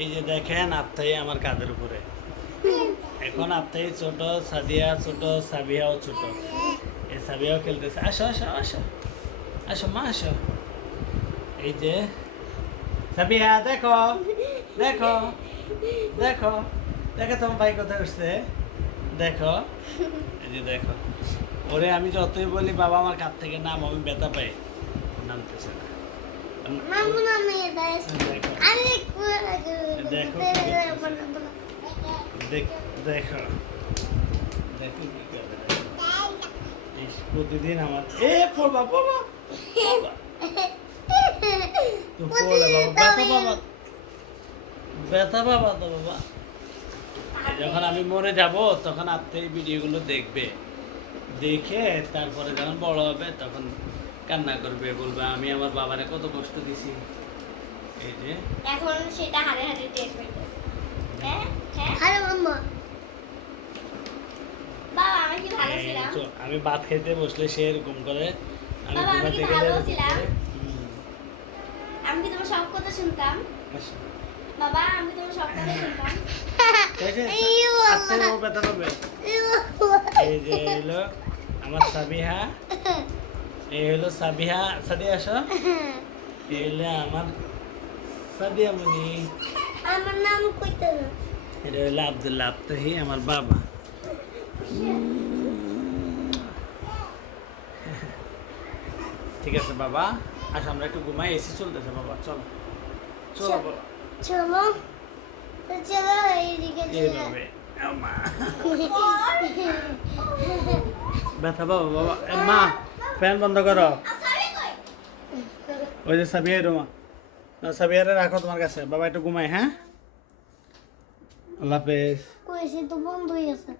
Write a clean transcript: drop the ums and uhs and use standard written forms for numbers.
এই যে দেখেন আত্মাই আমার কাঁধের উপরে। এখন আত্মাই ছোট, সাদিয়া ছোট, সাবিয়াও ছোট। এই সাবিয়াও খেলতেছে। আসো আসো আসো আসো মা আসো। এই যে সাবিয়া দেখো দেখো দেখো দেখো তোমার ভাই কোথায় উঠছে, দেখো। এই যে দেখো, ওরে আমি যতই বলি বাবা আমার কাছ থেকে নাম, আমি ব্যথা পাই, ও নামতেছে না। মামু নামিয়ে দেয়। দেখো আমি দেখো দেখো দেখো কি করে, প্রতিদিন আমার পড়বা পড়বা পড়বা। তো পড়ে বাবা, ব্যথা বাবা তো বাবা। যখন আমি মরে যাব তখন আপনি এই ভিডিওগুলো দেখবে, দেখে তারপরে যখন বড় হবে তখন কান্না করবে, বলবে আমি আমার বাবারে কত কষ্ট দিছি। এই যে এখন সেটা হারে হারে টের পেতে। হ্যাঁ হ্যাঁ আরে মাম্মা বাবা আমি কি ভালো ছিলাম? আমি ভাত খেতে বসলে সে এরকম করে, আমি বাবা, আমি কি ঘুমাতে গেলে ভালো এরকম ছিলাম? করে। আমি কি তোমার সব কথা শুনতাম? আচ্ছা। বাবা আমি কি তোমার সব কথা শুনতাম? আত্মায় ও ব্যথা পাবে। এই যে হলো আমার সাবিহা, এই হলো সাবিহা, সাদিয়া আসো। এই হলো আমার সাদিয়া মনি। আমার নাম কইতে না। এটা হলো আব্দুল্লাহ আবতাহি, আমার বাবা। ঠিক আছে বাবা, আচ্ছা আমরা একটু ঘুমাই, এসি চলতেছে বাবা, চলো চলো বাবা। চলো তো চলো এইদিকে এইভাবে আমা। ব্যথা বাবা বাবা। মা ফ্যান বন্ধ করো। ওই যে সাবিয়া রোমা, সাবিয়ারে রাখো তোমার কাছে, বাবা একটু ঘুমাই। হ্যাঁ, আল্লাহ হাফেজ। কইছে তো বন্ধ হয়ে গেছে।